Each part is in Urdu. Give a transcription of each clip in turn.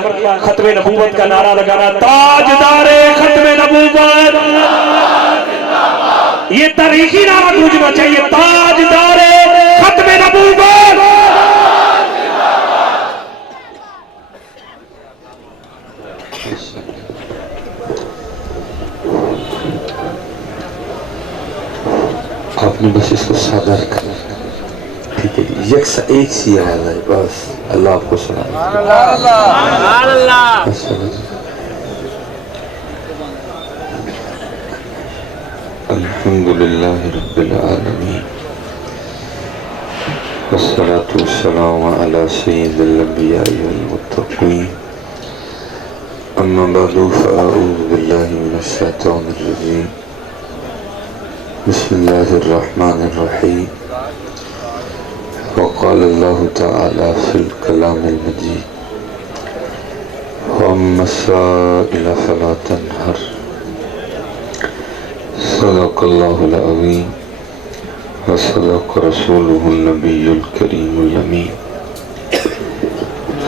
ختم نبوت کا نعرہ لگانا، تاجدار ختم نبوت، یہ تاریخی نعرہ گونجنا چاہیے، تاجدار ختم نبوت۔ آپ نے بس اس کو سادہ رکھنا، ٹھیک ہے، یکساں ایک سی آواز ہے بس۔ اللہ آپ کو سلام۔ الحمدللہ رب العالمین، والصلاة والسلام علی سید الانبیاء والمتقین، اما بعد فاعوذ باللہ من الشیطان الرجیم، بسم اللہ الرحمن الرحیم۔ وقال اللہ تعالی فی الکلام المجید، وَأَمَّا السَّائِلَ فَلَا تَنْهَرْ۔ صدق اللہ العظیم وصدق رسولہ النبی الکریم الامین۔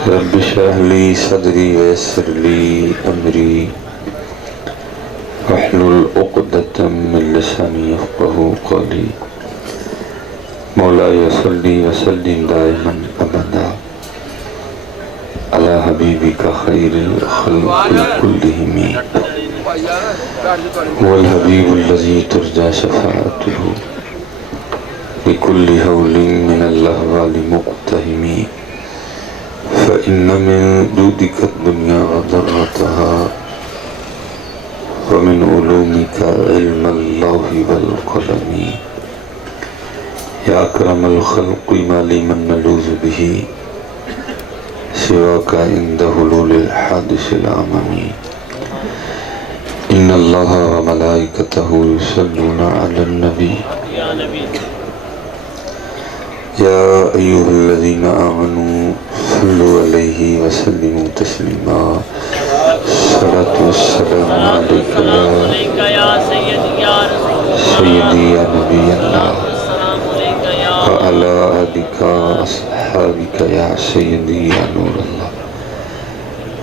رب اشرح لی صدری ویسر لی امری واحلل عقدۃ من لسانی یفقہوا قولی۔ مولاي صلی وسلم دائما ابدا علی حبیبک خیر الخلق کلہم، والحبیب الذی ترجى شفاعته لكل هول من الأهوال مقتحم، فإن من جودك الدنيا وضرتها، ومن علومك علم اللوح والقلم، يا أكرم الخلق ما لي من نلوذ به سواك عند حلول الحادث العمم، إن الله وملائكته يصلون على النبي يا أيها الذين آمنوا صلوا عليه وسلموا تسليما، الصلاة والسلام عليك يا سيدي يا نبي الله، وعلى آلك وأصحابك يا سيدي يا نور الله،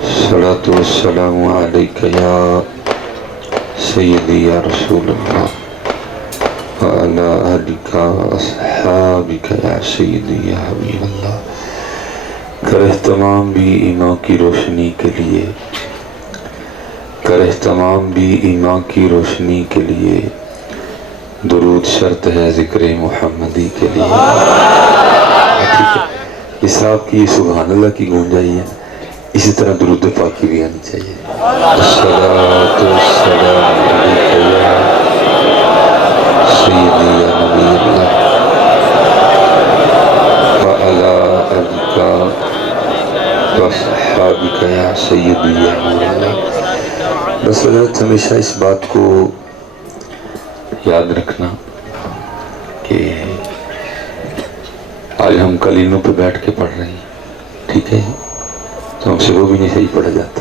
الصلاة والسلام عليك يا سيدي يا رسول الله، وعلى آلك وأصحابك يا سيدي يا حبيب الله۔ کر اہتمام بھی ایمان کی روشنی کے لیے، کر اہتمام بھی ایمان کی روشنی کے لیے، درود شرط ہے ذکر محمدی کے لیے۔ ٹھیک ہے، اس آپ کی سبحان اللہ کی گونج آئی ہے، اسی طرح درود پاک کی بھی آنی چاہیے۔ الصلاۃ والسلام علیک یا سیدی یا نبی اللہ، وعلی آلک وصحابک یا سیدی یا نور اللہ۔ بس حضرت ہمیشہ اس بات کو یاد رکھنا کہ آج ہم کلینوں پہ بیٹھ کے پڑھ رہے ہیں، ٹھیک ہے، تو ہم سے وہ بھی نہیں صحیح پڑھا جاتا۔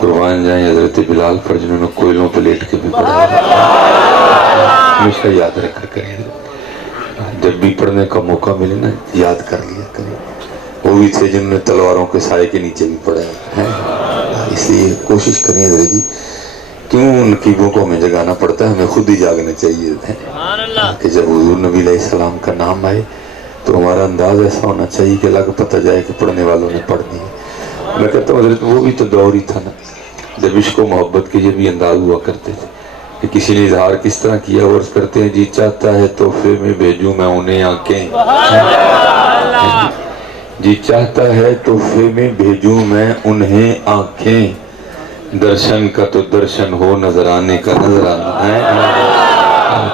قربان جائیں حضرت بلال پر جنہوں نے کوئلوں پہ لیٹ کے بھی پڑھا، ہمیشہ یاد رکھا کریں، جب بھی پڑھنے کا موقع ملے نا یاد کر لیا کریں۔ وہ بھی تھے جنہوں نے تلواروں کے سائے کے نیچے بھی پڑھا ہے، اس لیے کوشش کریں حضرت جی، کیوں نقیبوں کو ہمیں جگانا پڑتا ہے، ہمیں خود ہی جاگنا چاہیے کہ جب حضور نبی علیہ السلام کا نام آئے تو ہمارا انداز ایسا ہونا چاہیے کہ اللہ کو پتہ جائے کہ پڑھنے والوں نے پڑھ دی ہے۔ میں کہتا ہوں حضرت وہ بھی تو دور ہی تھا نا جب عشق و محبت کے یہ بھی انداز ہوا کرتے تھے کہ کسی نے اظہار کس طرح کیا، عرض کرتے ہیں جی چاہتا ہے تحفے میں بھیجوں میں انہیں آنکھیں، جی چاہتا ہے تحفے میں بھیجوں میں انہیں آنکھیں، درشن کا تو درشن ہو نظرانے کا نظرانہ ہے۔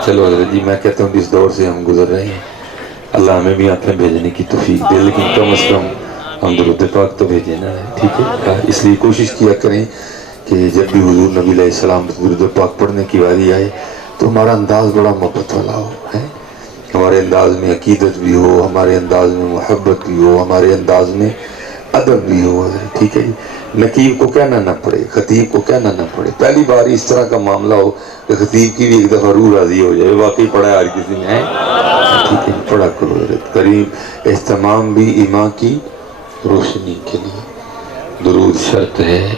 چلو حضرت جی میں کہتا ہوں جس دور سے ہم گزر رہے ہیں اللہ ہمیں بھی آنکھیں بھیجنے کی توفیق دے، لیکن کم از کم ہم درود پاک تو بھیجیں نا، ٹھیک ہے۔ اس لیے کوشش کیا کریں کہ جب بھی حضور نبی علیہ السلام درود پاک پڑھنے کی باری آئے تو ہمارا انداز بڑا محبت والا ہو، ہمارے انداز میں عقیدت بھی ہو، ہمارے انداز میں محبت بھی ہو، ہمارے انداز میں ادب بھی ہو، ٹھیک ہے۔ نقیب کو کہنا نہ پڑے، خطیب کو کہنا نہ پڑے، پہلی بار اس طرح کا معاملہ ہو کہ خطیب کی بھی ایک دفعہ روح راضی ہو جائے، واقعی پڑھا ہے ہر کسی نے، ٹھیک ہے، پڑھا کرو حضرت۔ کریم اہتمام بھی ایمان کی روشنی کے لیے، درود شرط ہے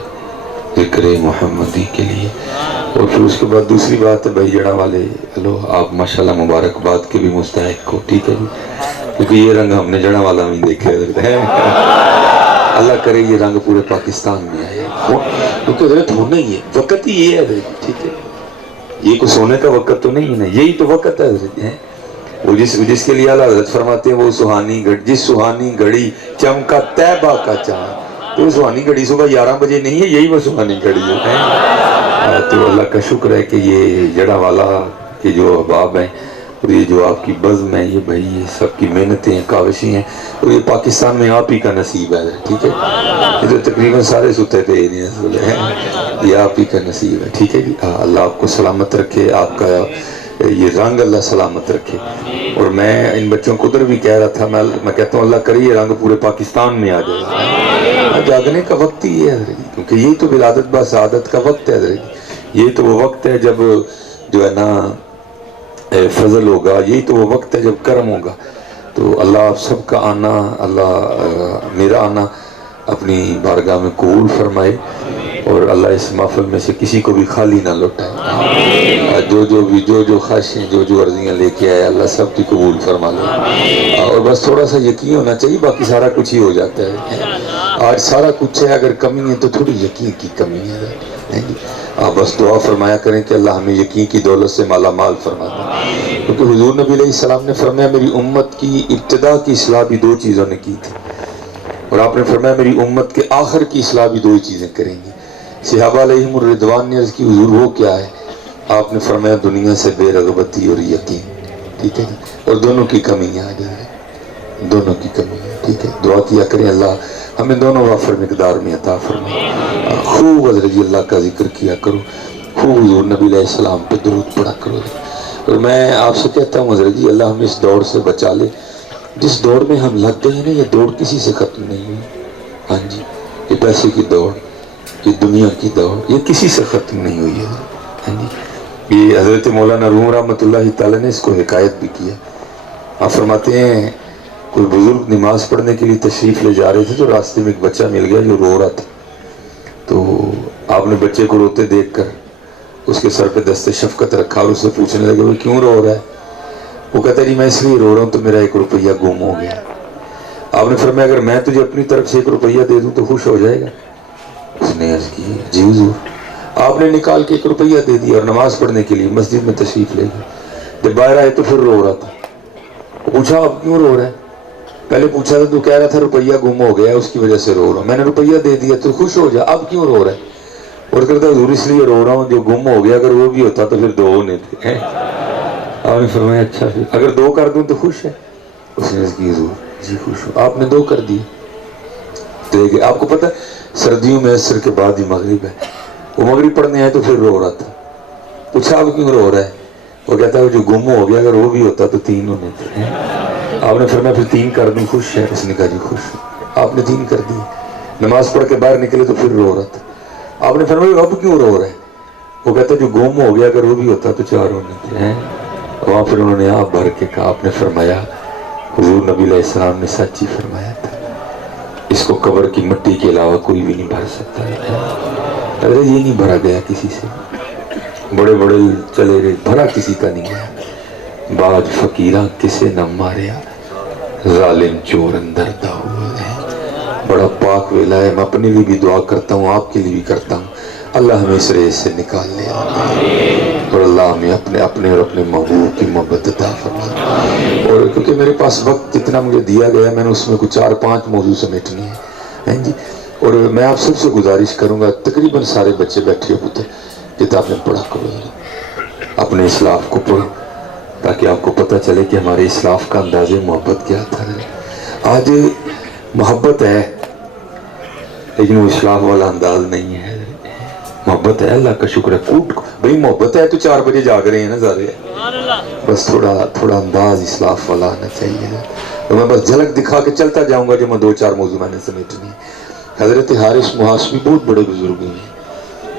ذکر محمدی کے لیے. اور پھر اس کے بعد دوسری بات ہے بھائی جڑا والے لو آپ ماشاءاللہ مبارکباد کے بھی مستحق ہو, ٹھیک ہے جی, کیونکہ یہ رنگ ہم نے جڑا والا نہیں دیکھے ہے. اللہ کرے یہ رنگ پورے پاکستان میں آئے, کیونکہ حضرت ہونا ہی ہے, وقت ہی یہ ہے حضرت, ٹھیک ہے. یہ کوئی سونے کا وقت تو نہیں ہے نا, یہی تو وقت ہے حضرت. وہ جس کے لیے اعلیٰ حضرت فرماتے ہیں وہ سہانی گھڑی, جس سہانی گھڑی چمکا طیبہ کا چاند, تو وہ سہانی گھڑی صبح 11 بجے نہیں ہے, یہی وہ سہانی گھڑی ہے. تو اللہ کا شکر ہے کہ یہ جڑا والا کے جو احباب ہیں اور یہ جو آپ کی بزم ہے, یہ بھائی یہ سب کی محنتیں ہیں, کاوشیں ہیں, اور یہ پاکستان میں آپ ہی کا نصیب ہے, ٹھیک ہے. یہ تو تقریباً سارے ستے تھے یہ آپ ہی کا نصیب ہے, ٹھیک ہے جی. اللہ آپ کو سلامت رکھے, آپ کا یہ رنگ اللہ سلامت رکھے. اور میں ان بچوں کو ادھر بھی کہہ رہا تھا, میں کہتا ہوں اللہ کرے یہ رنگ پورے پاکستان میں آ جائے. جاگنے کا وقت ہی ہے حضرت, کیونکہ یہی تو ولادت با سعادت کا وقت ہے حضرت. یہ تو وہ وقت ہے جب جو ہے نا فضل ہوگا, یہی تو وہ وقت ہے جب کرم ہوگا. تو اللہ آپ سب کا آنا, اللہ میرا آنا اپنی بارگاہ میں قبول فرمائے, اور اللہ اس محفل میں سے کسی کو بھی خالی نہ لوٹائے. جو خواہشیں جو عرضیاں لے کے آئے اللہ سب کی قبول فرما لے. اور بس تھوڑا سا یقین ہونا چاہیے, باقی سارا کچھ ہی ہو جاتا ہے. آج سارا کچھ ہے, اگر کمی ہے تو تھوڑی یقین کی کمی ہے. آپ بس دعا فرمایا کریں کہ اللہ ہمیں یقین کی دولت سے مالا مال فرما دے. کیونکہ حضور نبی علیہ السلام نے فرمایا میری امت کی ابتدا کی اصلاح بھی 2 چیزوں نے کی تھی, اور آپ نے فرمایا میری امت کے آخر کی اصلاح بھی 2 چیزیں کریں گی. صحابہ علیہم الرضوان نے عرض کی حضور وہ کیا ہے؟ آپ نے فرمایا دنیا سے بے رغبتی اور یقین, ٹھیک ہے جی. اور دونوں کی کمی آ گئی ہے, دونوں کی کمی ہے, ٹھیک ہے. دعا کیا کریں اللہ ہمیں دونوں وافر مقدار میں عطا فرمائے. خوب حضرت جی اللہ کا ذکر کیا کرو, خوب حضور نبی علیہ السلام پہ درود پڑھا کرو. اور میں آپ سے کہتا ہوں حضرت جی اللہ ہمیں اس دوڑ سے بچا لے, جس دوڑ میں ہم لگ گئے ہیں نا, یہ دوڑ کسی سے ختم نہیں ہوئی. ہاں جی, یہ پیسے کی دوڑ, یہ دنیا کی دوڑ, یہ کسی سے ختم نہیں ہوئی ہے. ہاں جی, یہ حضرت مولانا روم رحمۃ اللہ تعالیٰ نے اس کو حکایت بھی کیا. آپ فرماتے ہیں کوئی بزرگ نماز پڑھنے کے لیے تشریف لے جا رہے تھے, تو راستے میں ایک بچہ مل گیا جو رو رہا تھا. تو آپ نے بچے کو روتے دیکھ کر اس کے سر پہ دست شفقت رکھا اور اس سے پوچھنے لگے وہ کیوں رو رہا ہے؟ وہ کہتا ہے جی میں اس لیے رو رہا ہوں تو میرا 1 روپیہ گم ہو گیا. آپ نے فرمایا اگر میں تجھے اپنی طرف سے 1 روپیہ دے دوں تو خوش ہو جائے گا؟ اس نے عرض کی جی حضور. آپ نے نکال کے 1 روپیہ دے دیا اور نماز پڑھنے کے لیے مسجد میں تشریف لے گئے. جب باہر آئے تو پھر رو رہا تھا. پوچھا اب کیوں رو رہا ہے؟ پہلے پوچھا تھا تو کہہ رہا تھا روپیہ گم ہو گیا اس کی وجہ سے رو رہا ہوں. میں نے روپیہ دے دیا تو خوش ہو جا, اب کیوں رو رہا ہے؟ اور کہتا حضور اس لیے رو رہا ہوں جو گم ہو گیا اگر وہ بھی ہوتا تو پھر 2 ہونے تھے. آپ نے فرمایا اچھا پھر اگر 2 کر دوں تو خوش ہے؟ اس نے کی حضور جی خوش ہوں. آپ نے 2 کر دیے. دیکھیں آپ کو پتہ سردیوں میں عصر کے بعد ہی مغرب ہے, وہ مغرب پڑھنے آئے تو پھر رو رہا تھا. پوچھا اب کیوں رو رہا ہے؟ وہ کہتا ہے جو گم ہو گیا اگر وہ بھی ہوتا تو 3 ہونے تھے. آپ نے فرمایا پھر 3 کر دوں خوش ہے؟ اس نے کہا جی خوش ہوں. آپ نے 3 کر دیے. نماز پڑھ کے باہر نکلے تو پھر رو رہا تھا. آپ نے فرمایا اب کیوں رو رہا ہے؟ وہ کہتا ہے جو گم ہو گیا اگر وہ بھی ہوتا تو 4 ہونے تھے. وہاں پھر انہوں نے آپ بھر کے کہا. آپ نے فرمایا حضور نبی علیہ السلام نے سچ ہی فرمایا تھا, اس کو قبر کی مٹی کے علاوہ کوئی بھی نہیں بھر سکتا. ارے یہ نہیں بھرا گیا کسی سے, بڑے بڑے چلے گئے, بھرا کسی کا نہیں گیا. باج فقیراں کسے نہ ماریا, ظالم چور اندر دا ہوئے. بڑا پاک ویلا ہے. میں اپنے لیے بھی دعا کرتا ہوں, آپ کے لیے بھی کرتا ہوں, اللہ ہمیں اس ریس سے نکال لے, اور اللہ ہمیں اپنے اور اپنے محبوب کی محبت عطا فرمائے. اور کیونکہ میرے پاس وقت جتنا مجھے دیا گیا میں نے اس میں کچھ 4-5 موضوع سمیٹنی ہے جی. اور میں آپ سب سے گزارش کروں گا, تقریباً سارے بچے بیٹھے ہو پتہ کتابیں پڑھا کرو, اپنے اسلاف کو پڑھو تاکہ آپ کو پتہ چلے کہ ہمارے اسلاف کا انداز محبت کیا تھا. آج محبت ہے لیکن وہ اسلاف والا انداز نہیں ہے. محبت ہے, اللہ کا شکر ہے. بھئی محبت ہے تو 4 بجے جاگ رہے ہیں نا زیادہ, بس تھوڑا انداز اسلاف والا آنا چاہیے. تو میں بس جھلک دکھا کے چلتا جاؤں گا جو میں 2-4 موضوع میں نے سمیٹنی ہے. حضرت حارث محاسبی بہت بڑے بزرگ ہیں.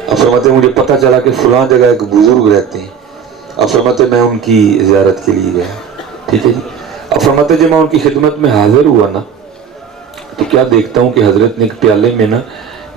اب فرماتے ہیں مجھے پتہ چلا کہ فلاں جگہ ایک بزرگ رہتے ہیں. اب فرماتے میں ان کی زیارت کے لیے گیا, ٹھیک ہے جی. اب فرماتے جب میں ان کی خدمت میں حاضر ہوا نا تو کیا دیکھتا ہوں کہ حضرت نے ایک پیالے میں نا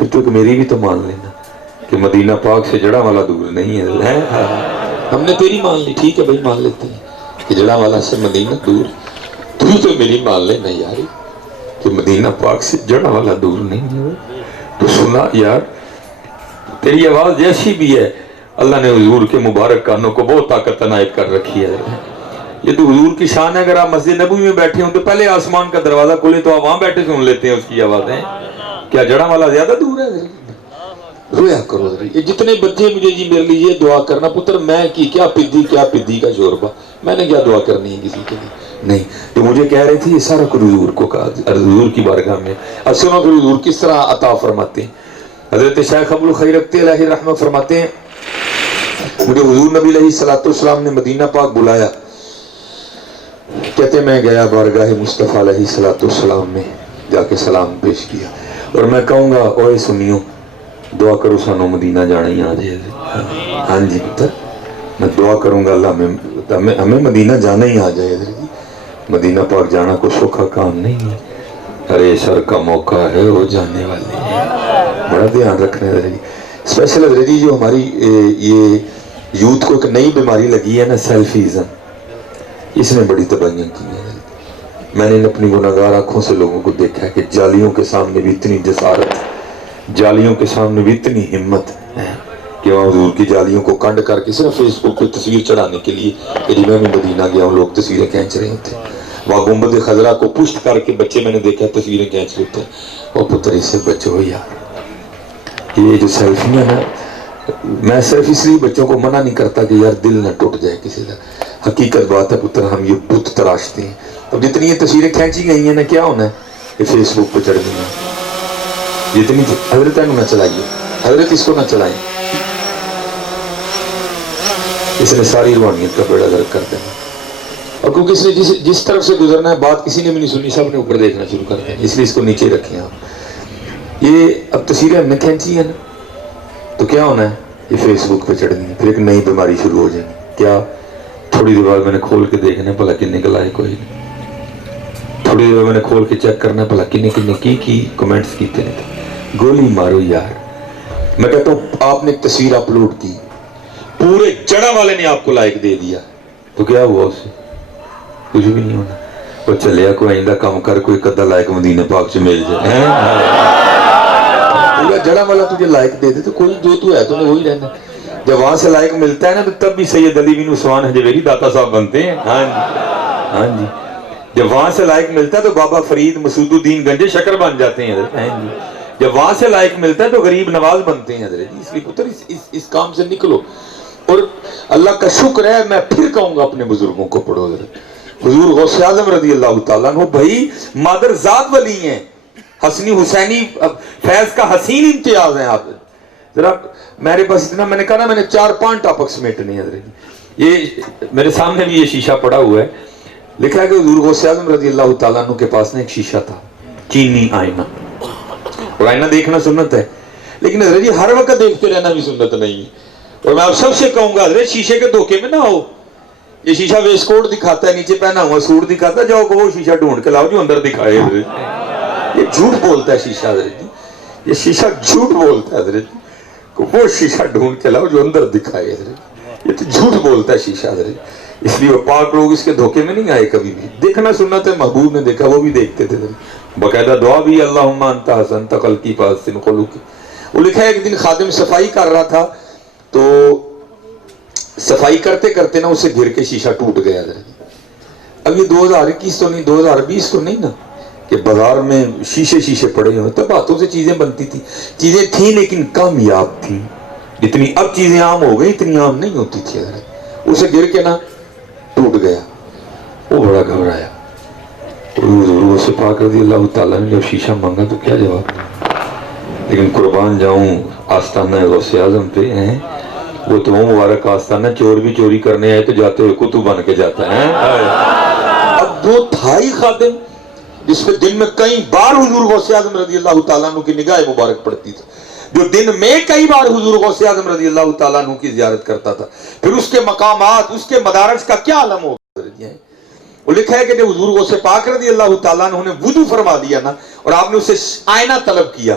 پھر تو میری بھی تو مان لینا کہ مدینہ پاک سے جڑا والا دور نہیں ہے. ہم نے تیری مان لی, ٹھیک ہے بھائی مان لیتے ہیں کہ جڑا والا سے مدینہ دور, تو میری مان لینا یار کہ مدینہ پاک سے جڑا والا دور نہیں ہے. تو سنا یار, تیری آواز جیسی بھی ہے اللہ نے حضور کے مبارک کانوں کو بہت طاقت عنایت کر رکھی ہے. یہ تو حضور کی شان ہے. اگر آپ مسجد نبوی میں بیٹھے ہوں تو پہلے آسمان کا دروازہ کھولے تو آپ وہاں بیٹھے سن لیتے ہیں اس کی آوازیں. کیا جڑا والا زیادہ دور ہے؟ رویا کرو. یہ جتنے بچے مجھے جی میرے لیے دعا کرنا پتر, میں کی کیا پدی کا شوربہ, میں نے کیا دعا کرنی ہے کسی کے لیے نہیں. تو مجھے کہہ رہے تھے یہ سارا کچھ حضور کو کہا, حضور کی بارگاہ میں. اب سنو پھر حضور کس طرح عطا فرماتے ہیں. حضرت شیخ ابو الخیر علیہ رحمہ فرماتے ہیں مجھے حضور نبی علیہ الصلوۃ والسلام نے مدینہ پاک بلایا. کہتے میں گیا بارگاہ مصطفیٰ علیہ الصلوۃ والسلام میں جا کے سلام پیش کیا, اور میں کہوں گا اوے سنیو دعا کرو سانو مدینہ جانا ہی آ جائے. ہاں جی پتر, میں دعا کروں گا اللہ ہمیں مدینہ جانا ہی آ جائے. مدینہ پاک جانا کوئی سوکھا کام نہیں ہے. ارے سر کا موقع ہے وہ جانے والے ہیں, بڑا دھیان رکھنے والی. اسپیشل حضرت جی جو ہماری یہ یوتھ کو ایک نئی بیماری لگی ہے نا, سیلفیزم, اس نے بڑی تباہیاں کی ہیں. میں نے اپنی گناہگار آنکھوں سے لوگوں کو دیکھا ہے کہ جالیوں کے سامنے بھی اتنی جسارت, جالیوں کے سامنے بھی اتنی ہمت کہ وہاں حضور کی جالیوں کو کنڈ کر کے صرف فیس بک پہ تصویر چڑھانے کے لیے کہ جی میں مدینہ گیا ہوں, لوگ تصویریں کھینچ رہے ہوتے ہیں. وہاں گنبد خضرا کو پشت کر کے بچے میں نے دیکھا تصویریں کھینچ رہے ہوتے ہیں. اور پتر اس سے بچو یار, یہ جو سیلفیاں نا, میں صرف اس لیے بچوں کو منع نہیں کرتا کہ یار دل نہ ٹوٹ جائے کسی کا. حقیقت بات ہے پتر, ہم یہ بت تراشتے ہیں. اب جتنی یہ تصویریں کھینچی گئی ہیں نا, کیا ہونا ہے کہ فیس بک پہ چڑھ گئی ہیں. جتنی حضرت نہ چلائیے, حضرت اس کو نہ چلائیں, اس نے ساری روحانیت کا بیڑا غرق کر دینا. اور کیونکہ اس نے جس طرف سے گزرنا ہے بات کسی نے بھی نہیں سنی, سب نے اوپر دیکھنا شروع کر دیا, اس لیے اس کو نیچے رکھیں آپ. یہ اب تصویریں ہم نے کھینچی ہے نا, تو کیا ہونا ہے یہ فیس بک پہ چڑھ گئی, پھر ایک نئی بیماری شروع ہو جائے گی. کیا تھوڑی دیر بعد میں نے کھول کے دیکھنا بھلا کن نکل آئے کوئی نہیں. تھوڑی دیر بعد میں نے کھول کے چیک کرنا بھلا کن کی کمنٹس کیتے نہیں. گولی مارو یار. میں کہتا ہوں آپ نے ایک تصویر اپلوڈ کی, پورے جڑا والے نے آپ کو لائک دے دیا, تو کیا ہوا اس سے؟ کچھ بھی نہیں ہونا. وہ چلیا کوئی آئندہ کام کر, کوئی قدر لائک مدینہ پاک سے مل جائے. جڑا والا تجھے لائک دے دے تو کوئی جو تو ہے تو نے وہی رہنا. جب وہاں سے لائک ملتا ہے نا تو تب بھی سید علی بن عثمان حجویری داتا صاحب بنتے ہیں. ہاں جی, ہاں جی. جب وہاں سے لائک ملتا ہے تو بابا فرید مسعود الدین گنجے شکر بن جاتے ہیں. ہاں جی. جب وہاں سے لائک ملتا ہے تو غریب نواز بنتے ہیں. حضرت اس لیے پتر اس کام سے نکلو. اور اللہ کا شکر ہے, میں پھر کہوں گا اپنے بزرگوں کو پڑھو. حضور غوث اعظم رضی اللہ تعالیٰ عنہ بھائی مادر ذات ولی ہیں, حسنی حسینی فیض کا حسین امتیاز ہیں. آپ ذرا میرے پاس اتنا, میں نے کہا نا میں نے 4-5 ٹاپک سمیٹنے ہیں. حضرت یہ میرے سامنے بھی یہ شیشہ پڑا ہوا ہے, لکھا ہے کہ حضور غوث اعظم رضی اللہ تعالیٰ عنہ کے پاس نے ایک شیشہ تھا, چینی آئینہ. اور آئینہ دیکھنا سنت ہے, لیکن حضرت جی ہر وقت دیکھتے رہنا بھی سنت نہیں ہے. اور میں آپ سب سے کہوں گا حضرت شیشے کے دھوکے میں نہ ہو. یہ شیشہ ویسٹ کوٹ دکھاتا ہے, نیچے پہنا ہوا سوٹ دکھاتا ہے, جاؤ کہ وہ شیشہ ڈھونڈ کے لاؤ جو اندر دکھائے. حضرت یہ جھوٹ بولتا ہے شیشہ. حضرت جی یہ شیشہ جھوٹ بولتا ہے. حضرت جی وہ شیشہ ڈھونڈ کے لاؤ جو اندر دکھائے. حضرت یہ تو جھوٹ بولتا ہے شیشہ. حضرت اس لیے وہ پاک لوگ اس کے دھوکے میں نہیں آئے کبھی بھی. دیکھنا سنت ہے, محبوب نے دیکھا وہ بھی دیکھتے تھے. باقاعدہ دعا بھی اللہم انت احسنت خلقی فاحسن خلقی. وہ لکھا ہے ایک دن خادم صفائی کر رہا تھا, تو صفائی کرتے کرتے نا اسے گر کے شیشہ ٹوٹ گیا. اب یہ 2021 تو نہیں, 2020 تو نہیں نا کہ بازار میں شیشے پڑے ہوئے. تب ہاتھوں سے چیزیں بنتی تھی, چیزیں تھیں لیکن کامیاب تھیں. جتنی اب چیزیں عام ہو گئی اتنی عام نہیں ہوتی تھی. اسے گر کے نا ٹوٹ گیا. وہ بڑا گھبرایا. حضور سے پاک رضی اللہ تعالیٰ نے جب شیشہ مانگا تو کیا جواب, لیکن قربان جاؤں آستانہ غوث اعظم پہ ہیں, وہ تو مبارک آستانہ چور بھی چوری کرنے آئے تو جاتے ہوئے کتب بن کے جاتا ہے. اب وہ تھا ہی خادم جس پہ دن میں کئی بار حضور غوث اعظم رضی اللہ تعالیٰ عنہ کی نگاہ مبارک پڑتی تھی, جو دن میں کئی بار حضور غوث اعظم رضی اللہ تعالیٰ عنہ کی زیارت کرتا تھا. پھر اس کے مقامات, اس کے مدارج کا کیا عالم ہوگا. وہ لکھا ہے کہ جب حضور غوث پاک رضی اللہ تعالیٰ عنہ نے وضو فرما دیا نا, اور آپ نے اسے آئینہ طلب کیا,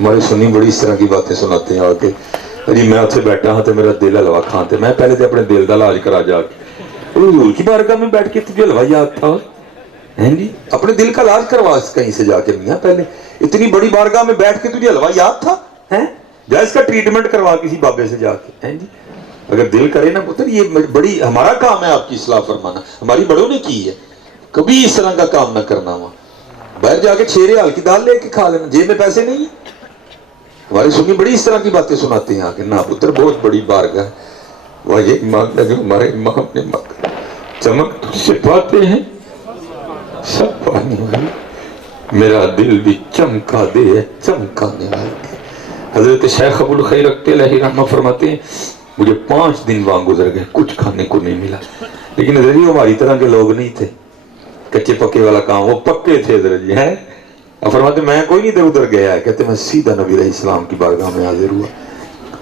ہمارے سنی بڑی اس طرح کی باتیں سناتے ہیں آ کے جی میں اتنے بیٹھا ہاں تو میرا دل حلوا کھانتے میں پہلے تو اپنے دل کا علاج کرا جا کے حضور کی بارگاہ میں بیٹھ کے تجھے حلوا یاد تھا جی اپنے دل کا علاج کروا کہیں سے جا کے میاں پہلے اتنی بڑی بارگاہ میں بیٹھ کے تجھے حلوا یاد تھا جا اس کا ٹریٹمنٹ کروا کسی بابے سے جا کے جی اگر دل کرے نا پتر یہ بڑی ہمارا کام ہے آپ کی اصلاح فرمانا ہماری بڑوں نے کی ہے کبھی اس طرح کا کام نہ کرنا ہوا باہر جا کے چھیرے حال کی دال لے کے کھا لینا جیب میں پیسے نہیں ہیں ہمارے سنی بڑی اس طرح کی باتیں سناتے ہیں آگے نا پتر بہت بڑی بارگاہ وہ یہ ایمان جو ہمارے امام نے مانگا چمک تجھ سے پاتے ہیں سب پانے والی میرا دل بھی چمکا دے چمکانے والی حضرت شیخ ابو الخیر رکھتے اللہ رحمہ فرماتے ہیں مجھے 5 دن وہاں گزر گئے کچھ کھانے کو نہیں ملا لیکن حضرت جی ہماری طرح کے لوگ نہیں تھے کچے پکے والا کام وہ پکے تھے حضرت جی ہیں فرماتے میں کوئی نہیں ادھر ادھر گیا ہے کہتے میں سیدھا نبی علیہ السلام کی بارگاہ میں حاضر ہوا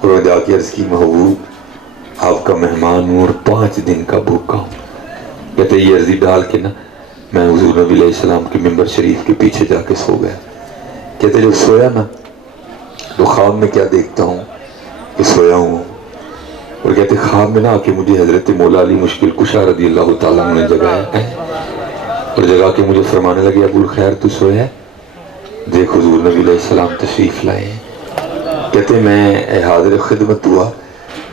اور میں جا کے عرض کی محبوب آپ کا مہمان ہوں اور 5 دن کا بھوکا ہوں کہتے یہ عرضی ڈال کے نا میں حضور نبی علیہ السلام کے ممبر شریف کے پیچھے جا کے سو گیا کہتے جب سویا نا تو خواب میں کیا دیکھتا ہوں کہ سویا ہوں اور کہتے خواب میں نہ آ کے مجھے حضرت مولا علی مشکل کشا رضی اللہ تعالیٰ نے جگایا اور جگا کے مجھے فرمانے لگے ابو الخیر تو سویا ہے دیکھ حضور نبی علیہ السلام تشریف لائے ہیں کہتے میں حاضر خدمت ہوا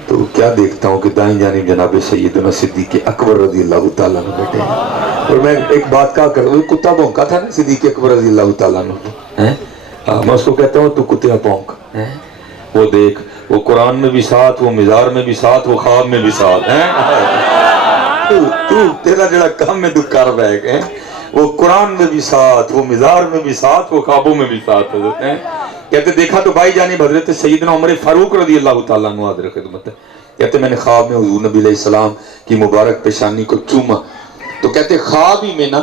تو کیا دیکھتا ہوں کہ دائیں جانب جناب سیدنا صدیق اکبر رضی اللہ تعالیٰ نے بیٹھے ہیں اور میں ایک بات کہا کر وہ کتا بھونکا تھا نا صدیق اکبر رضی اللہ تعالیٰ نے میں اس کو کہتا ہوں تو کتیا بھونک وہ دیکھ وہ قرآن میں بھی ساتھ وہ مزار میں بھی ساتھ وہ خواب میں بھی ساتھ تو تیرا جڑا کام میں تو کر بیگ ہے وہ قرآن میں بھی ساتھ وہ مزار میں بھی ساتھ وہ خوابوں میں بھی ساتھ حضرت ہیں کہتے دیکھا تو بھائی جانب حضرت سیدنا عمر فاروق رضی اللہ تعالیٰ عنہ حاضر خدمت ہے کہتے میں نے خواب میں حضور نبی علیہ السلام کی مبارک پیشانی کو چوما تو کہتے خواب ہی میں نا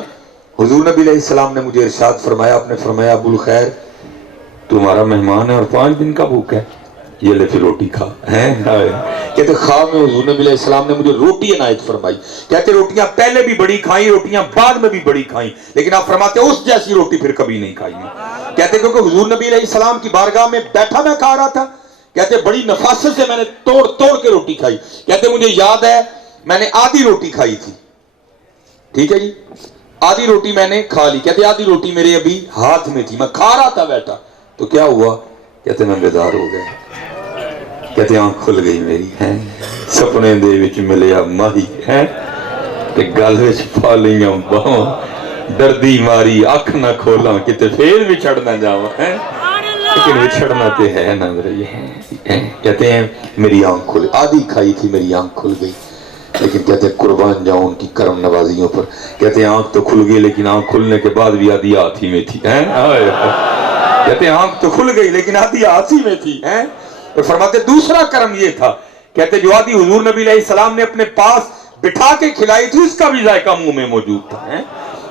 حضور نبی علیہ السلام نے مجھے ارشاد فرمایا آپ نے فرمایا ابو الخیر تمہارا مہمان ہے اور 5 دن کا بھوک ہے یہ لے پھر روٹی کھا کہتے خواب میں حضور نبی علیہ السلام نے مجھے روٹی عنایت فرمائی کہتے روٹیاں پہلے بھی بڑی کھائیں روٹیاں بعد میں بھی بڑی کھائیں لیکن آپ فرماتے اس جیسی روٹی پھر کبھی نہیں کھائی میں کہتے کیونکہ حضور نبی علیہ السلام کی بارگاہ میں بیٹھا میں کھا رہا تھا کہتے بڑی نفاست سے میں نے توڑ کے روٹی کھائی کہتے مجھے یاد ہے میں نے آدھی روٹی کھائی تھی ٹھیک ہے جی آدھی روٹی میں نے کھا لی کہتے آدھی روٹی میرے ابھی ہاتھ میں تھی میں کھا رہا تھا بیٹھا تو کیا ہوا کہتے میں بیدار ہو گیا کہتے آنکھ کھل گئی میری ہے سپنے دے وچ ملیا ماہی ہے تے گل وچ پا لیاں باواں دردی ماری اکھ نہ کھولاں کتے پھر بھی چھڑ نہ جاواں ہے لیکن وچھڑنا تے ہے نہ میرے کہتے ہیں میری آنکھ کھل آدھی کھائی تھی میری آنکھ کھل گئی لیکن کہتے ہیں قربان جاؤں ان کی کرم نوازیوں پر کہتے ہیں آنکھ تو کھل گئی لیکن آنکھ کھلنے کے بعد بھی آدھی ہاتھ ہی میں تھی کہتے ہیں آنکھ تو کھل گئی لیکن آدھی ہاتھ ہی میں تھی اور فرماتے دوسرا کرم یہ تھا کہتے جو آدھی حضور نبی علیہ السلام نے اپنے پاس بٹھا کے کھلائی تھی اس کا بھی ذائقہ منہ میں موجود تھا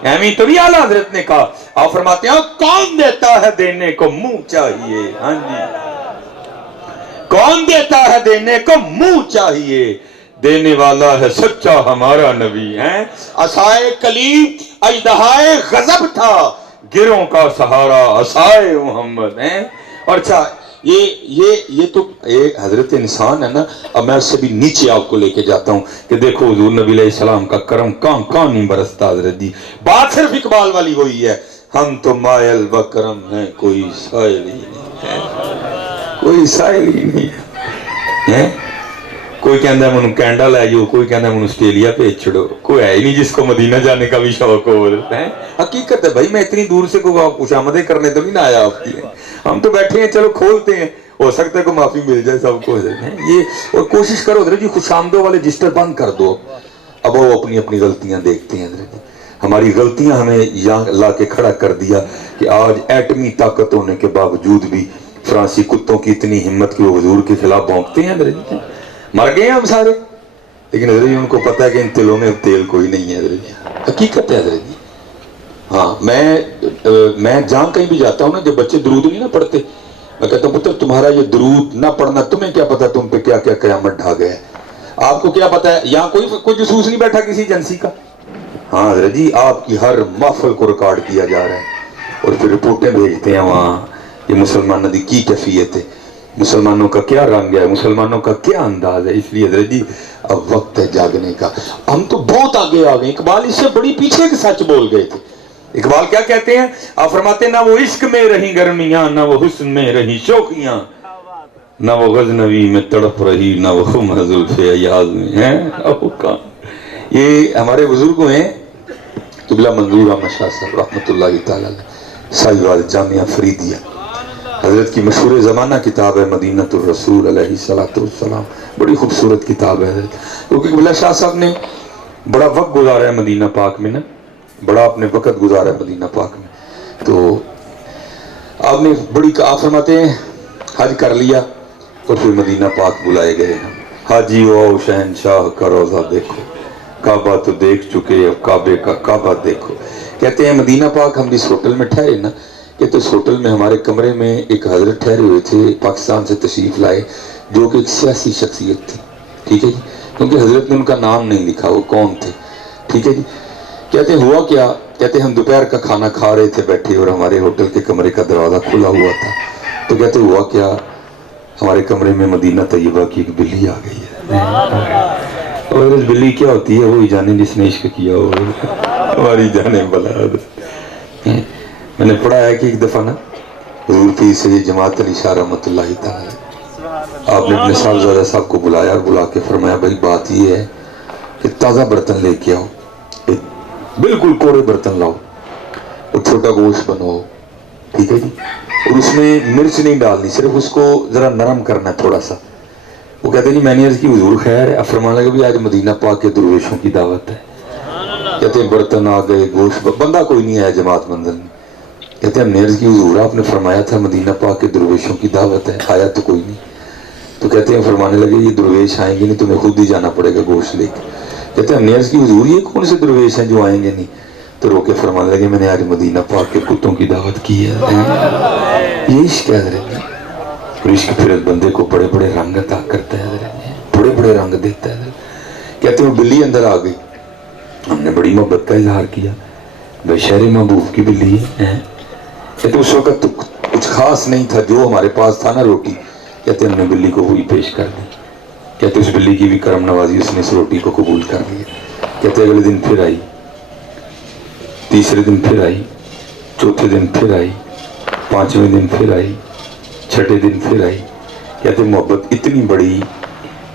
اہمی تو بھی اعلیٰ حضرت نے کہا آپ فرماتے ہیں کون دیتا ہے دینے کو منہ چاہیے ہاں جی کون دیتا ہے دینے کو منہ چاہیے دینے والا ہے سچا ہمارا نبی عصائے کلیم اژدہائے غضب تھا گروں کا سہارا عصائے محمد اور اچھا یہ تو حضرت انسان ہے نا اب میں اس سے بھی نیچے آپ کو لے کے جاتا ہوں کہ دیکھو حضور نبی علیہ السلام کا کرم کہاں نہیں برستا حضرت جی بات صرف اقبال والی ہوئی ہے ہم تو مائل بکرم ہیں کوئی سائل ہی نہیں ہے کوئی سائل ہی نہیں ہے کوئی کہندہ ہے منو کینڈا لے جو کوئی کہندہ ہے منو اسٹریلیا پہ چھڑو کوئی ہے ہی نہیں جس کو مدینہ جانے کا بھی شوق ہو حقیقت ہے بھائی میں اتنی دور سے کوئی خوش آمدیں کرنے تو نہیں نہ آیا آپ کی ہم تو بیٹھے ہیں چلو کھولتے ہیں ہو سکتا ہے کوئی معافی مل جائے سب کو یہ اور کوشش کرو حضرت جی خوش آمدوں والے رجسٹر بند کر دو اب وہ اپنی اپنی غلطیاں دیکھتے ہیں حضرت جی ہماری غلطیاں ہمیں یہاں لا کے کھڑا کر دیا کہ آج ایٹمی طاقت ہونے کے باوجود بھی فرانسی کتوں کی اتنی ہمت کہ وہ حضور کے خلاف بھونکتے ہیں حضرت جی مر گئے ہیں ہم سارے لیکن حضرت جی ان کو پتہ ہے کہ ان تلوں میں تیل کوئی نہیں ہے حضرت جی حقیقت ہے حضرت جی ہاں میں جہاں کہیں بھی جاتا ہوں نا جب بچے درود نہیں نہ پڑھتے میں کہتا ہوں پتر تمہارا یہ درود نہ پڑھنا تمہیں کیا پتا تم پہ کیا کیا قیامت ڈھا گیا ہے آپ کو کیا پتا ہے یہاں کوئی جسوس نہیں بیٹھا کسی ایجنسی کا ہاں حضرت جی آپ کی ہر محفل کو ریکارڈ کیا جا رہا ہے اور پھر رپورٹیں بھیجتے ہیں وہاں یہ مسلمانوں کی کیفیت ہے، مسلمانوں کا کیا رنگ ہے، مسلمانوں کا کیا انداز ہے. اس لیے حضرت جی اب وقت ہے جاگنے کا. ہم تو بہت آگے آ گئے. اقبال اس سے بڑی پیچھے کے سچ بول گئے تھے. اقبال کیا کہتے ہیں؟ آپ فرماتے ہیں نہ وہ عشق میں رہی گرمیاں، نہ وہ حسن میں رہی شوخیاں، نہ وہ غزنوی میں تڑپ رہی، نہ وہ زلف ایاز میں ہیں. یہ ہمارے بزرگوں ہیں قبلہ منظور احمد شاہ صاحب رحمۃ اللہ تعالیٰ ساہیوال جامعہ فریدیہ، حضرت کی مشہور زمانہ کتاب ہے مدینۃ الرسول علیہ السلام. بڑی خوبصورت کتاب ہے کیونکہ قبلہ شاہ صاحب نے بڑا وقت گزارا ہے مدینہ پاک میں نا، بڑا اپنے وقت گزارا ہے مدینہ پاک میں. تو آپ نے بڑی آپ فرماتے ہیں حج کر لیا اور پھر مدینہ پاک بلائے گئے. حاجی او شہنشاہ کا روزہ دیکھو، کعبہ تو دیکھ چکے اب کعبے کا کعبہ دیکھو. کہتے ہیں مدینہ پاک ہم جس ہوٹل میں ٹھہرے نا، کہ تو اس ہوٹل میں ہمارے کمرے میں ایک حضرت ٹھہرے ہوئے تھے پاکستان سے تشریف لائے، جو کہ ایک سیاسی شخصیت تھی. ٹھیک ہے جی، کیونکہ حضرت نے ان کا نام نہیں لکھا وہ کون تھے. ٹھیک ہے جی. کہتے ہیں ہوا کیا، کہتے ہیں ہم دوپہر کا کھانا کھا رہے تھے بیٹھے اور ہمارے ہوٹل کے کمرے کا دروازہ کھلا ہوا تھا. تو کہتے ہوا کیا، ہمارے کمرے میں مدینہ طیبہ کی ایک بلی آ گئی ہے. اور اس بلی کیا ہوتی ہے، وہی جانے جس نے عشق کیا ہو، ہماری جانے بلا. میں نے پڑھا ہے کہ ایک دفعہ نا حضور پیر سید جماعت علی شاہ رحمۃ اللہ تعالی آپ نے اپنے صاحبزادہ صاحب کو بلایا اور بلا کے فرمایا بھائی بات یہ ہے کہ تازہ برتن لے کے آؤ، بالکل کوڑے برتن لاؤ اور چھوٹا گوشت بناؤ. ٹھیک ہے جی. اور اس میں مرچ نہیں ڈالنی، صرف اس کو ذرا نرم کرنا ہے تھوڑا سا. وہ کہتے ہیں جی میں نے عرض کی حضور خیر ہے. فرمانے لگا بھی آج مدینہ پاک کے درویشوں کی دعوت ہے. کہتے ہیں برتن آ گئے، گوشت، بندہ کوئی نہیں آیا جماعت منزل میں. کہتے ہیں ہم نے عرض کی حضور آپ نے فرمایا تھا مدینہ پاک کے درویشوں کی دعوت ہے، آیا تو کوئی نہیں. تو کہتے ہیں فرمانے لگے یہ درویش آئیں گے نہیں، تمہیں خود ہی جانا پڑے گا گوشت لے کے. کہتے ہیں ہم نے عرض کی حضور یہ کون سے درویش ہیں جو آئیں گے نہیں؟ تو رو کے فرمانے لگے میں نے آج مدینہ پاک کے کتوں کی دعوت کی ہے. یہ عشق ہے حضرت. عشق پھر بندے کو بڑے بڑے رنگ عطا کرتا ہے حضرت، بڑے بڑے رنگ دیتا ہے حضرت. کہتے ہیں بلی اندر آ گئی، ہم نے بڑی محبت کا اظہار کیا، بھائی شہر محبوب کی بلی ہے. کہتے اس وقت تو کچھ خاص نہیں تھا، جو ہمارے پاس تھا نا روٹی، کہتے ہم نے بلی کو وہی پیش کر دی. کہتے اس بلی کی بھی کرم نوازی، اس نے اس روٹی کو قبول کر لیا. کہتے اگلے دن پھر آئی، تیسرے دن پھر آئی، چوتھے دن پھر آئی، پانچویں دن پھر آئی، چھٹے دن پھر آئی. کہتے محبت اتنی بڑی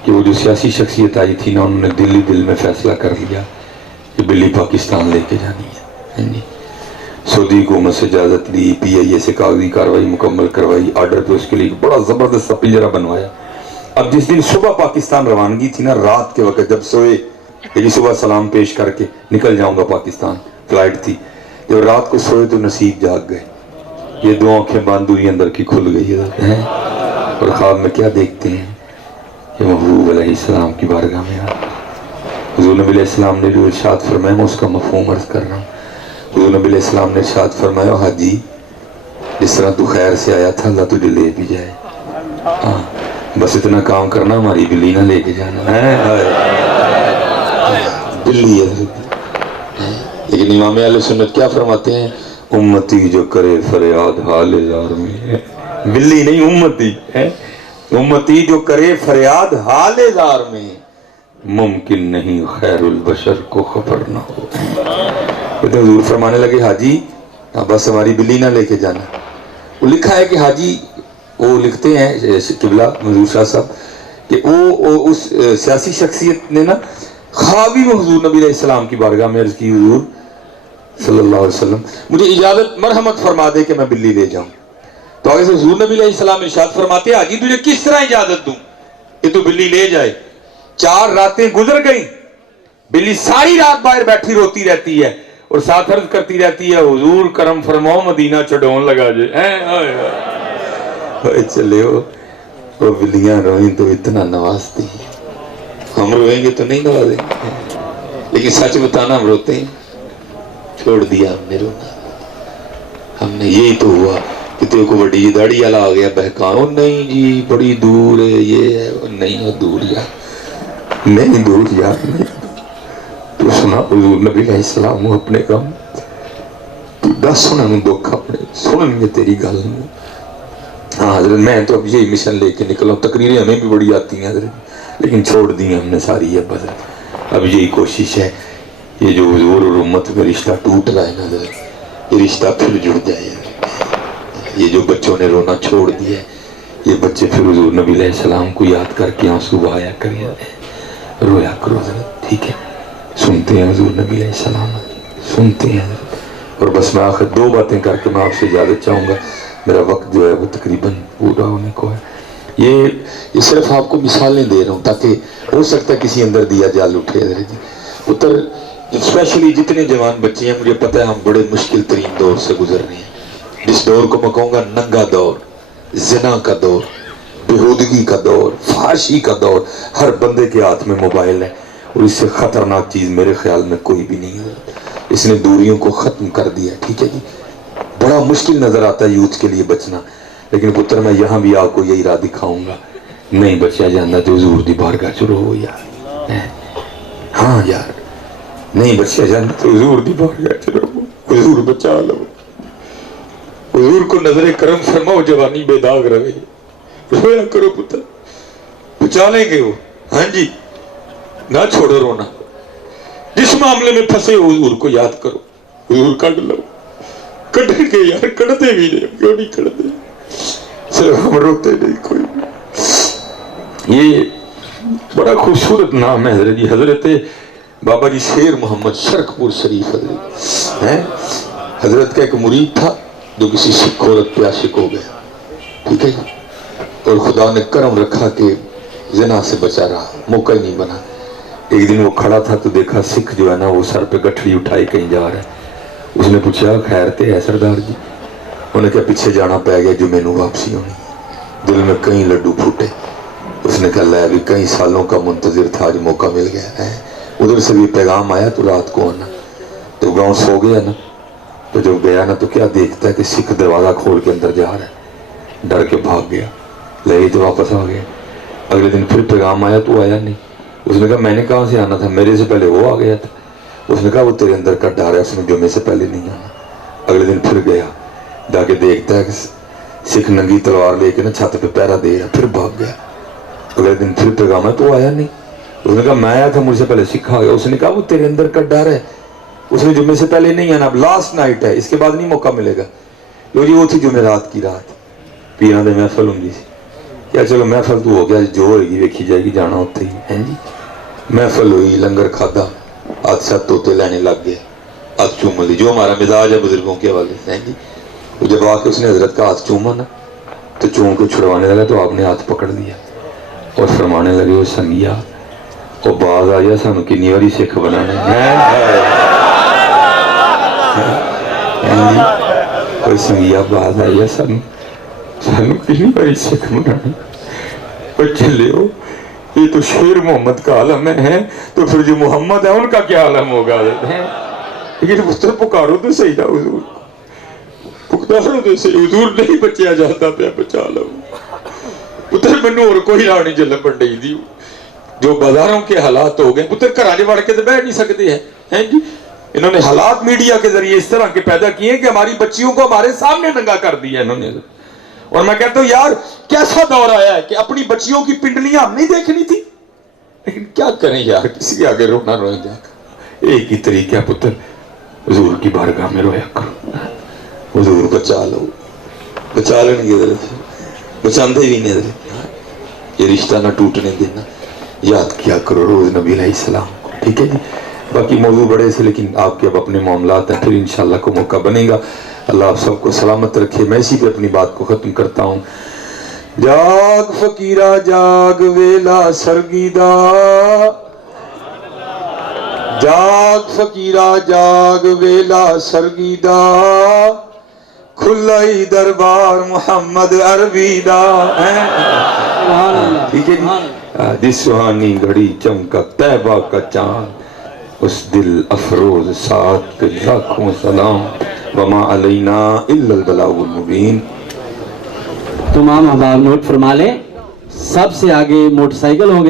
کہ وہ جو سیاسی شخصیت آئی تھی نا، انہوں نے دل میں فیصلہ کر لیا کہ بلی پاکستان لے کے جانی ہے. سعودی حکومت سے اجازت لی، پی آئی اے سے کاغذی کاروائی مکمل کروائی، آرڈر پہ اس کے لیے بڑا زبردست سا پنجرا بنوایا. اب جس دن صبح پاکستان روانگی تھی نا، رات کے وقت جب سوئے کہ صبح سلام پیش کر کے نکل جاؤں گا پاکستان، فلائٹ تھی، جب رات کو سوئے تو نصیب جاگ گئے. یہ دو آنکھیں بند ہوئی اندر کی کھل گئی ہے. اور خواب میں کیا دیکھتے ہیں کہ محبوب علیہ السلام کی بارگاہ میں حضور نبی علیہ السلام نے جو ارشاد فرمایا میں اس کا مفہوم عرض کر رہا ہوں. حضور نبی علیہ السلام نے ارشاد فرمایا حاجی جس طرح تو خیر سے آیا تھا اللہ تجھے لے بھی جائے. ہاں بس اتنا کام کرنا، ہماری بلی نہ لے کے جانا ہے. بلی ہے. لیکن امام اہل سنت کیا فرماتے ہیں؟ امتی جو کرے فریاد حال زار میں. بلی نہیں امتی ہے. امتی جو کرے فریاد حال زار میں، ممکن نہیں خیر البشر کو خبر نہ ہو. حضور فرمانے لگے حاجی بس ہماری بلی نہ لے کے جانا. وہ لکھا ہے کہ حاجی وہ لکھتے ہیں قبلہ منظور شاہ صاحب کہ وہ اس سیاسی شخصیت نے نا خوابی میں حضور نبی علیہ السلام کی بارگاہ میں عرض کی حضور صلی اللہ علیہ وسلم مجھے اجازت مرحمت فرما دے کہ میں بلی لے جاؤں. تو آگے سے حضور نبی علیہ السلام ارشاد فرماتے ہیں حاجی تجھے کس طرح اجازت دوں کہ تو بلی لے جائے. 4 راتیں گزر گئیں، بلی ساری رات باہر بیٹھی روتی رہتی ہے اور ساتھ عرض کرتی رہتی ہے حضور کرم فرماؤ مدینہ چھڈون لگا جائے. چلے ہو وہ بلیاں روئیں تو اتنا نوازتی ہیں، ہم روئیں گے تو نہیں نوازیں گے. لیکن سچ بتانا ہم روتے ہیں، چھوڑ دیا ہم نے رونا. ہم نے یہی تو ہوا کہ تو کو بڑی داڑھی والا آ گیا بہکان، نہیں جی بڑی دور ہے یہ ہے، نہیں دور یار نہیں دور یار نہیں. تو سنا حضور نبی علیہ السلام اپنے کام تو دس سنن دکھ اپنے سنن گے تیری گل ہاں حضرت میں تو اب یہی مشن لے کے نکلا ہوں. تقریریں ہمیں بھی بڑی آتی ہیں حضرت, لیکن چھوڑ دی ہیں ہم نے ساری اب حضرت. اب یہی کوشش ہے یہ جو حضور اور امت کا رشتہ ٹوٹ رہا ہے نا حضرت, یہ رشتہ پھر جڑ جائے. یہ جو بچوں نے رونا چھوڑ دیا ہے, یہ بچے پھر حضور نبی علیہ السلام کو یاد کر کے آنسو بہایا کریں, رویا کرو حضرت. ٹھیک ہے, سنتے ہیں حضور نبی علیہ السلام, سنتے ہیں حضرت. اور بس میں آخر 2 باتیں کر کے میں آپ سے اجازت چاہوں گا, میرا وقت جو ہے وہ تقریباً پورا ہونے کو ہے. یہ صرف آپ کو مثالیں دے رہا ہوں تاکہ ہو سکتا ہے کسی اندر دیا جال اٹھے حضرت جی. پتر اسپیشلی جتنے جوان بچے ہیں, مجھے پتہ ہے ہم بڑے مشکل ترین دور سے گزر رہے ہیں, جس دور کو میں کہوں گا ننگا دور, زنا کا دور, بےہودگی کا دور, فحاشی کا دور. ہر بندے کے ہاتھ میں موبائل ہے, اور اس سے خطرناک چیز میرے خیال میں کوئی بھی نہیں ہے. اس نے دوریوں کو ختم کر دیا. ٹھیک ہے جی, بڑا مشکل نظر آتا ہے یوتھ کے لیے بچنا, لیکن پتر میں یہاں بھی آپ کو یہی راہ دکھاؤں گا, نہیں بچیا جانا تو حضور دی بارگاہ چ رہو یار. ہاں یار, نہیں بچیا جانا تو حضور دی بارگاہ چ رہو, حضور بچا لو, حضور کو نظر کرم فرماؤ, جوانی بے داغ رہے. رویا کرو پتر, بچا لیں گے وہ. ہاں جی, نہ چھوڑو رونا. جس معاملے میں پھنسے ہو حضور کو یاد کرو, حضور کٹ لو. کٹیں گے یار, کٹتے بھی نہیں, کیوں نہیں کٹتے, صرف ہم روتے نہیں کوئی. یہ بڑا خوبصورت نام ہے حضرت جی, حضرت بابا جی شیر محمد شرکپور شریف حضرت ہیں. حضرت کا ایک مرید تھا جو کسی سکھ عورت پہ عاشق ہو گیا. ٹھیک ہے جی, اور خدا نے کرم رکھا کہ زنا سے بچا رہا, موقع ہی نہیں بنا. ایک دن وہ کھڑا تھا تو دیکھا سکھ جو ہے نا وہ سر پہ گٹھڑی اٹھائی کہیں جا رہا ہے. اس نے پوچھا خیر تے ہے سردار جی؟ انہوں نے کہا پیچھے جانا پہ گیا جو مینو واپسی ہونی. دل میں کئی لڈو پھوٹے. اس نے کہا لے بھی کئی سالوں کا منتظر تھا, آج موقع مل گیا ہے. ادھر سے بھی پیغام آیا تو رات کو آنا. تو گاؤں سو گیا نا, تو جب گیا نا تو کیا دیکھتا ہے کہ سکھ دروازہ کھول کے اندر جا رہا ہے. ڈر کے بھاگ گیا, لے تو واپس آ گیا. اگلے دن پھر پیغام آیا تو آیا نہیں. اس نے کہا میں نے کہاں سے آنا تھا, میرے سے پہلے وہ آ گیا تھا. اس نے کہا وہ تیرے اندر کا ڈر ہے, اس نے جمعے سے پہلے نہیں آنا. اگلے دن پھر گیا, جا کے دیکھتا ہے کہ سکھ ننگی تلوار لے کے نا چھت پہ پہرا دے رہا. پھر بھاگ گیا. اگلے دن پھر پیغام ہے تو آیا نہیں. اس نے کہا میں آیا تھا, مجھ سے پہلے سکھ آ گیا. اس نے کہا وہ تیرے اندر کا ڈر ہے, اس نے جمعے سے پہلے نہیں آنا, اب لاسٹ نائٹ ہے, اس کے بعد نہیں موقع ملے گا. لو جی وہ تھی جمعرات کی رات, پیران دے محفل ہوں گی سی. کیا چلو محفل تو ہو گیا, جو ہوئے گی ویکھی جائے گی, جانا ہوتے ہی ہیں جی. محفل ہوئی, لنگر کھادا, ہاتھ ساتھ توتے لینے لگ گئے, ہاتھ چوم لی, جو ہمارا مزاج ہے بزرگوں کے حوالے سے. ہیں جی, جب آ کے اس نے حضرت کا ہاتھ چوما نا تو چوم کے چھڑوانے لگا تو آپ نے ہاتھ پکڑ لیا اور فرمانے لگے وہ سنگیا وہ باز آیا سانو کنی باری سکھ بنانے. کوئی سنگیا باز آیا سانو کنی باری سکھ بنانے. اور چلے ہو, یہ تو شیر محمد کا عالم ہے, تو پھر جو محمد ہے ان کا کیا عالم ہوگا. لیکن پتر پکارو تو صحیح تھا حضور, پکارو تو صحیح. حضور نہیں بچیا جاتا پیا, بچا لو پتر. مینوں اور کوئی راہ نہیں چل پڑ رہی تھی. جو بازاروں کے حالات ہو گئے پتر, گھرانے وڑ کے تو بیٹھ نہیں سکتے ہیں جی. انہوں نے حالات میڈیا کے ذریعے اس طرح کے پیدا کیے کہ ہماری بچیوں کو ہمارے سامنے ننگا کر دیا انہوں نے. اور میں کہتا ہوں یار کیسا دور آیا ہے کہ اپنی بچیوں کی پنڈلیاں ہم نہیں دیکھنی تھی, لیکن کیا کریں یار, کسی کے آگے رونا روئیں جا کر. ایک ہی طریقہ ہے پتر, حضور کی بارگاہ میں رویا کرو. حضور بچا لو, بچا لیں گے حضرت, بچاندے بھی نہیں حضرت. یہ رشتہ نہ ٹوٹنے دینا, یاد کیا کرو روز نبی علیہ السلام کو. ٹھیک ہے جی, باقی موضوع بڑے سے, لیکن آپ کے اب اپنے معاملات ہیں, پھر انشاءاللہ کو موقع بنے گا. اللہ آپ سب کو سلامت رکھے. میں اسی پہ اپنی بات کو ختم کرتا ہوں. جاگ فقیرہ جاگ ویلا سرگیدہ, جاگ فقیرہ جاگ ویلا سرگیدہ, کھلائی دربار محمد عربی دا. ٹھیک ہے جی, جس سہانی گھڑی چمکا طیبہ کا چاند, اس دل افروز ساتھ کے لاکھوں سلام, وما علینا الا البلاغ المبین. تمام احباب نوٹ فرما لیں, سب سے آگے موٹر سائیکل ہوں گے.